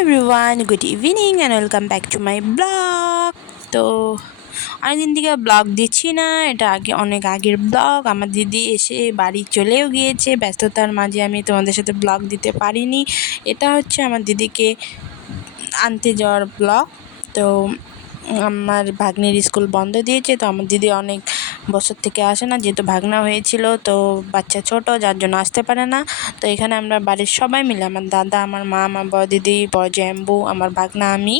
Everyone, good evening and welcome back to my blog. তো অনেকদিন থেকে ব্লগ দিচ্ছি না, এটা অনেক আগের ব্লগ। আমার দিদি এসে বাড়ি চলেও গিয়েছে, ব্যস্ততার মাঝে আমি তোমাদের সাথে ব্লগ দিতে পারিনি। এটা হচ্ছে আমার দিদিকে আনতে যাওয়ার ব্লগ। তো আমার ভাগ্নির স্কুল বন্ধ দিয়েছে, তো আমার দিদি অনেক বছর থেকে আসে না, যেহেতু ভাগনা হয়েছিল, তো বাচ্চা ছোট, যার জন্য আসতে পারে না। তো এখানে আমরা বাড়ির সবাই মিলে, আমার দাদা, আমার মা, আমার বড় দিদি, বড় জ্যাম্বু, আমার ভাগনা, আমি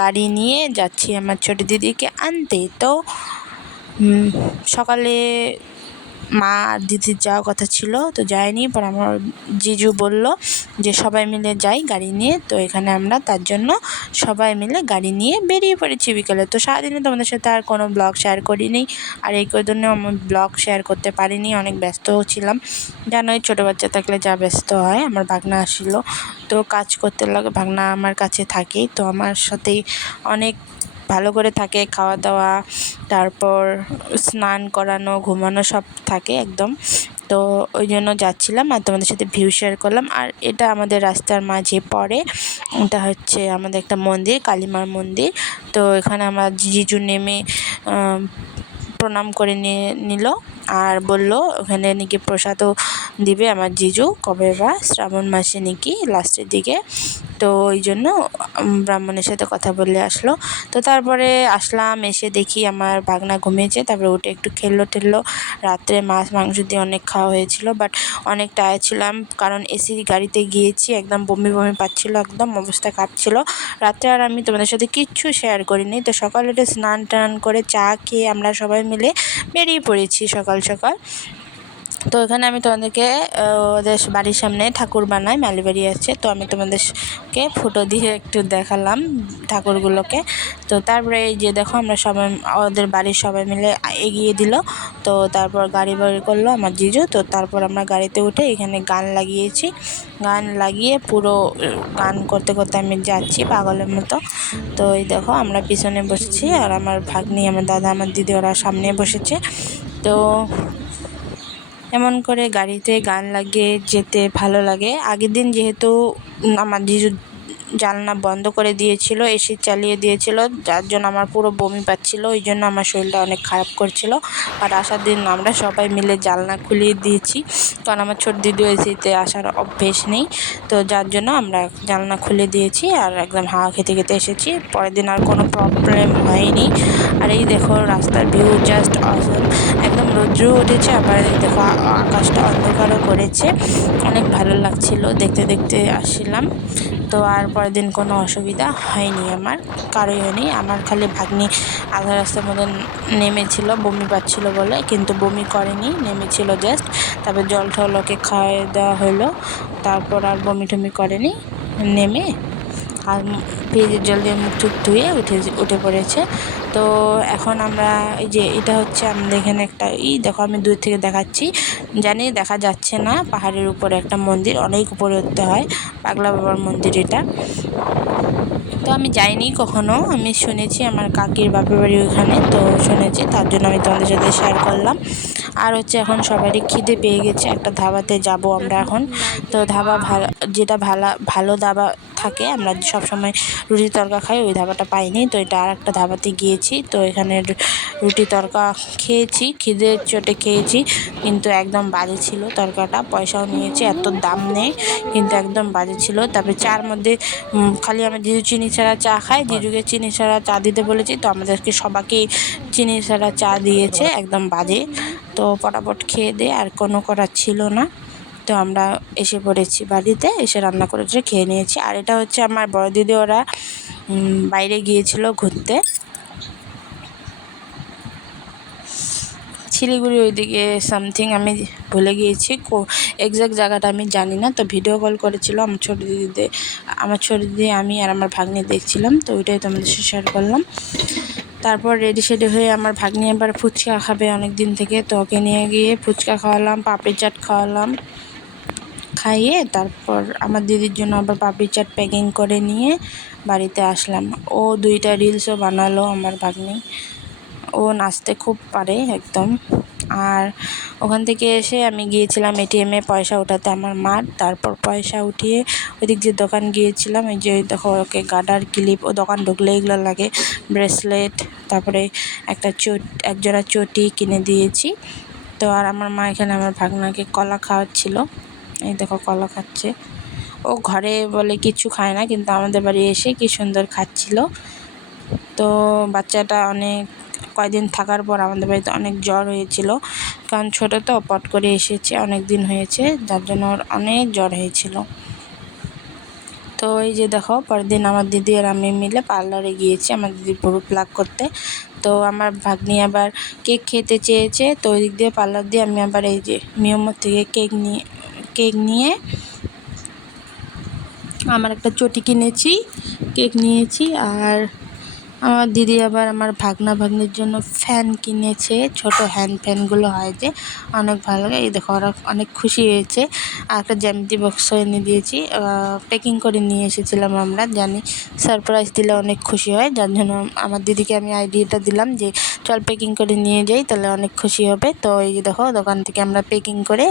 গাড়ি নিয়ে যাচ্ছি আমার ছোট দিদিকে আনতে। তো সকালে মা আর দিদির যাওয়ার কথা ছিল, তো যায়নি। পর আমার জিজু বলল যে সবাই মিলে যাই গাড়ি নিয়ে। তো এখানে আমরা তার জন্য সবাই মিলে গাড়ি নিয়ে বেরিয়ে পড়েছি বিকেলে। তো সারাদিনে তোমাদের সাথে আর কোনো ব্লগ শেয়ার করিনি, আর এই জন্য আমি ব্লগ শেয়ার করতে পারিনি, অনেক ব্যস্তও ছিলাম। জানোই ছোটো বাচ্চা থাকলে যা ব্যস্ত হয়। আমার ভাগনা আসলো, তো কাজ করতে লাগে, ভাগনা আমার কাছে থাকেই, তো আমার সাথেই অনেক ভালো করে থাকে, খাওয়া দাওয়া, তারপর স্নান করানো, ঘুমানো সব থাকে একদম। তো ওই জন্য যাচ্ছিলাম আর তোমাদের সাথে ভিউ শেয়ার করলাম। আর এটা আমাদের রাস্তার মাঝে পড়ে, এটা হচ্ছে আমাদের একটা মন্দির, কালীমার মন্দির। তো এখানে আমার জিজু নেমে প্রণাম করে নিল আর বলল ওখানে নাকি প্রসাদও দিবে আমার জিজু, কবে বা শ্রাবণ মাসে নাকি লাস্টের দিকে। তো ওই জন্য ব্রাহ্মণের সাথে কথা বলে আসলো। তো তারপরে আসলাম, এসে দেখি আমার ভাগনা ঘুমিয়েছে। তারপরে উঠে একটু খেললো টেললো। রাত্রে মাছ মাংস দিয়ে অনেক খাওয়া হয়েছিল, বাট অনেক টায়ার্ড ছিলাম, কারণ এসি গাড়িতে গিয়েছি, একদম বমি বমি পাচ্ছিলো, একদম অবস্থা কাঁপছিল। রাত্রে আর আমি তোমাদের সাথে কিচ্ছু শেয়ার করিনি। তো সকালে স্নান টান করে চা খেয়ে আমরা সবাই মিলে বেরিয়ে পড়েছি সকাল সকাল। তো এখানে আমি তোমাদেরকে ওদের বাড়ির সামনে ঠাকুর বানায়, মালিবাড়ি আছে, তো আমি তোমাদেরকে ফটো দিয়ে একটু দেখালাম ঠাকুরগুলোকে। তো তারপরে এই যে দেখো, আমরা সবাই ওদের বাড়ির সবাই মিলে এগিয়ে দিল। তো তারপর গাড়ি বাড়ি করলো আমার জিজু। তো তারপর আমরা গাড়িতে উঠে এখানে গান লাগিয়েছি, গান লাগিয়ে পুরো গান করতে করতে আমি যাচ্ছি পাগলের মতো। তো এই দেখো, আমরা পিছনে বসেছি আর আমার ভাগ্নি, আমার দাদা, আমার দিদি ওরা সামনে বসেছে। তো এমন করে গাড়িতে গান লাগিয়ে যেতে ভালো লাগে। আগের দিন যেহেতু আমার জিজু জানলা বন্ধ করে দিয়েছিল, এসি চালিয়ে দিয়েছিল, যার জন্য আমার পুরো বমি পাচ্ছিল, ওই জন্য আমার শরীরটা অনেক খারাপ করছিল। আর আসার দিন আমরা সবাই মিলে জানলা খুলিয়ে দিয়েছি, কারণ আমার ছোট দিদিও এসিতে আসার অভ্যেস নেই, তো যার জন্য আমরা জানলা খুলে দিয়েছি আর একদম হাওয়া খেতে খেতে এসেছি। পরের দিন আর কোনো প্রবলেম হয়নি। আর এই দেখো রাস্তার ভিউ জাস্ট অসম, একদম রৌদ্র উঠেছে, আবার এই দেখো আকাশটা অন্ধকারও করেছে, অনেক ভালো লাগছিল দেখতে দেখতে আসছিলাম। তো আর পরের দিন কোনো অসুবিধা হয়নি, আমার কারোই হয়নি। আমার খালি ভাগ্নি আধা রাস্তার মধ্যে নেমেছিল বমি পাচ্ছিল বলে, কিন্তু বমি করেনি, নেমেছিল জাস্ট। তারপর জল টল ওকে খাওয়াই দেওয়া হলো, তারপর আর বমি টমি করেনি, নেমে আর ফ্রিজের জল দিয়ে মুখ টুক ধুয়ে উঠে পড়েছে। তো এখন আমরা এই যে এটা হচ্ছে আমাদের এখানে একটা দেখো, আমি দূর থেকে দেখাচ্ছি, জানি দেখা যাচ্ছে না, পাহাড়ের উপরে একটা মন্দির, অনেক উপরে উঠতে হয়, পাগলা বাবার মন্দির এটা। তো আমি যাইনি কখনো, আমি শুনেছি, আমার কাকির বাপের বাড়ি ওইখানে, তো শুনেছি, তার জন্য আমি তোমাদের সাথে শেয়ার করলাম। আর হচ্ছে এখন সবারই খিদে পেয়ে গেছে, একটা ধাবাতে যাব আমরা এখন। তো ধাবা ভালো, যেটা ভালো ধাবা থাকে, আমরা সবসময় রুটি তরকা খাই, ওই ধাবাটা পাইনি, তো এটা আর একটা ধাবাতে গিয়েছি। তো এখানে রুটি তরকা খেয়েছি, খিদের চোটে খেয়েছি, কিন্তু একদম বাজে ছিল তরকাটা, পয়সাও নিয়েছে, এত দাম নেই, কিন্তু একদম বাজে ছিল। তারপরে চার মধ্যে খালি আমার জিজু চিনি ছাড়া চা খায়, জিজুকে চিনি ছাড়া চা দিতে বলেছি, তো আমাদেরকে সবাইকেই চিনি ছাড়া চা দিয়েছে, একদম বাজে। তো পটাপট খেয়ে দিয়ে আর কোনো করার ছিল না, তো আমরা এসে পড়েছি বাড়িতে, এসে রান্না করেছে, খেয়ে নিয়েছি। আর এটা হচ্ছে আমার বড় দিদি, ওরা বাইরে গিয়েছিল ঘুরতে, শিলিগুড়ি ওইদিকে সামথিং, আমি ভুলে গিয়েছি এক্স্যাক্ট জায়গাটা আমি জানি না। তো ভিডিও কল করেছিল আমার ছোটো দিদি, আমি আর আমার ভাগ্নি দেখছিলাম, তো ওইটাই তোমাদের সাথে শেয়ার করলাম। তারপর রেডি সেডি হয়ে আমার ভাগ্নি আবার ফুচকা খাবে অনেক দিন থেকে, তো ওকে নিয়ে গিয়ে ফুচকা খাওয়ালাম, পাপড়ি চাট খাওয়ালাম, খাইয়ে তারপর আমার দিদির জন্য আবার পাপড়ি চাট প্যাকিং করে নিয়ে বাড়িতে আসলাম। ও 2টা রিলসও বানালো আমার ভাগ্নি, ও নাচতে খুব পারে একদম। আর ওখান থেকে এসে আমি গিয়েছিলাম এটিএমে পয়সা ওঠাতে আমার মার। তারপর পয়সা উঠিয়ে ওইদিক দিয়ে দোকান গিয়েছিলাম। এই যে দেখো ওকে গার্ডার ক্লিপ, ও দোকান ঢুকলে এগুলো লাগে, ব্রেসলেট, তারপরে একজোড়া চটি কিনে দিয়েছি। তো আর আমার মা এখানে আমার ভাগনাকে কলা খাওয়াচ্ছিল। এই দেখো কলা খাচ্ছে। ও ঘরে বলে কিছু খায় না, কিন্তু আমাদের বাড়ি এসে কি সুন্দর খাচ্ছিল। তো বাচ্চাটা কয়দিন থাকার পর আমাদের বাড়িতে অনেক জ্বর হয়েছিল, কারণ ছোটো তো পট করে এসেছে, অনেক দিন হয়েছে, যার জন্য ওর অনেক জ্বর হয়েছিল। তো এই যে দেখো পরের দিন আমার দিদি আর আমি মিলে পার্লারে গিয়েছি আমার দিদির পুরো প্লাক করতে। তো আমার ভাগ্নি আবার কেক খেতে চেয়েছে, তো ওই দিক দিয়ে পার্লার দিয়ে আমি আবার এই যে মিয়মোর থেকে কেক নিয়ে আমার একটা চটি কিনেছি, কেক নিয়েছি। আর আমার দিদি আবার আমার ভাগ্নির জন্য ফ্যান কিনেছে, ছোট হ্যান্ড ফ্যানগুলো হয় যে, অনেক ভালো লাগে। এই দেখো ওরা অনেক খুশি হয়েছে। আর একটা জ্যামিতি বক্স এনে দিয়েছি, প্যাকিং করে নিয়ে এসেছিলাম আমরা, জানি সারপ্রাইজ দিলে অনেক খুশি হয়, যার জন্য আমার দিদিকে আমি আইডিয়াটা দিলাম যে চল প্যাকিং করে নিয়ে যাই, তাহলে অনেক খুশি হবে। তো এই যে দেখো দোকান থেকে আমরা প্যাকিং করে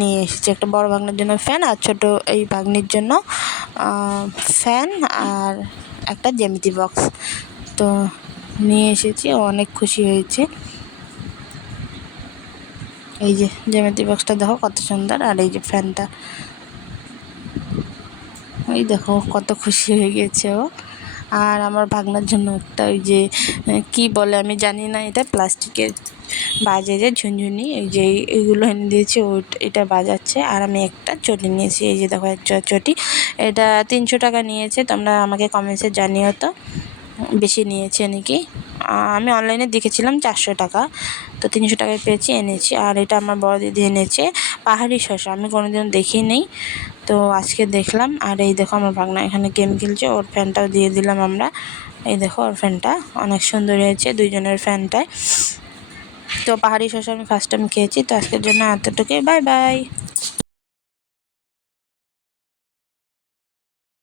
নিয়ে এসেছি একটা বড় ভাগ্নির জন্য ফ্যান, আর ছোট এই ভাগ্নির জন্য ফ্যান, আর একটা জ্যামিতি বক্স। তো নিয়ে এসেছি, ও অনেক খুশি হয়েছে। এই যে জ্যামিতি বক্সটা দেখো কত সুন্দর, আর এই যে ফ্যানটা, ওই দেখো কত খুশি হয়ে গেছে ও। আর আমার ভাগনার জন্য একটা ওই যে কি বলে আমি জানি না, এটা প্লাস্টিকের বাজে যে ঝুনঝুনি, এই যে এইগুলো এনে দিয়েছি, এটা বাজাচ্ছে। আর আমি একটা চটি নিয়েছি, এই যে দেখো একটা চটি, এটা 300 টাকা নিয়েছে। তোমরা আমাকে কমেন্টসে জানিও তো বেশি নিয়েছে নাকি। আমি অনলাইনে দেখেছিলাম 400 টাকা, তো 300 টাকায় পেয়েছি, এনেছি। আর এটা আমার বড় দিদি এনেছে পাহাড়ি শসা, আমি কোনোদিন দেখিনি, তো আজকে দেখলাম। আর এই দেখো আমার ভাগনা এখানে গেম খেলছে, ওর ফ্যানটাও দিয়ে দিলাম আমরা। এই দেখো ওর ফ্যানটা অনেক সুন্দর হয়েছে, দুইজনের ফ্যানটায়। তো পাহাড়ি শসা আমি ফার্স্ট টাইম খেয়েছি। তো আজকের জন্য এতটুকুই, বাই বাই।